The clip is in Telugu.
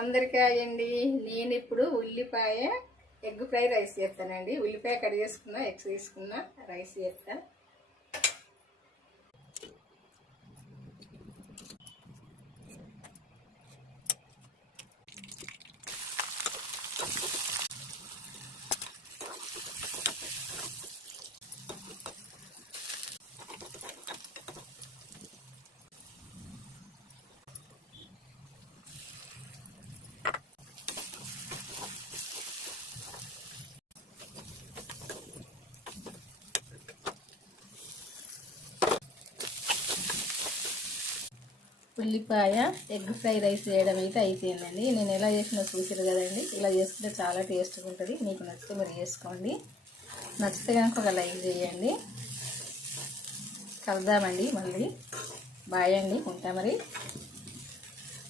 అందరికీ అండి. నేను ఇప్పుడు ఉల్లిపాయ ఎగ్ ఫ్రై రైస్ చేస్తానండి. ఉల్లిపాయ కట్ చేసుకున్నా, ఎగ్స్ తీసుకున్నా, రైస్ చేస్తా. ఉల్లిపాయ ఎగ్ ఫ్రై రైస్ చేయడం అయితే అయిపోయిందండి. నేను ఎలా చేసినా చూసారు కదండి. ఇలా చేసుకుంటే చాలా టేస్ట్గా ఉంటుంది. మీకు నచ్చితే మీరు చేసుకోండి. నచ్చితే కనుక ఒక లైక్ చేయండి. కలుద్దామండి మళ్ళీ. బాయ్ అండి, ఉంటా మరి.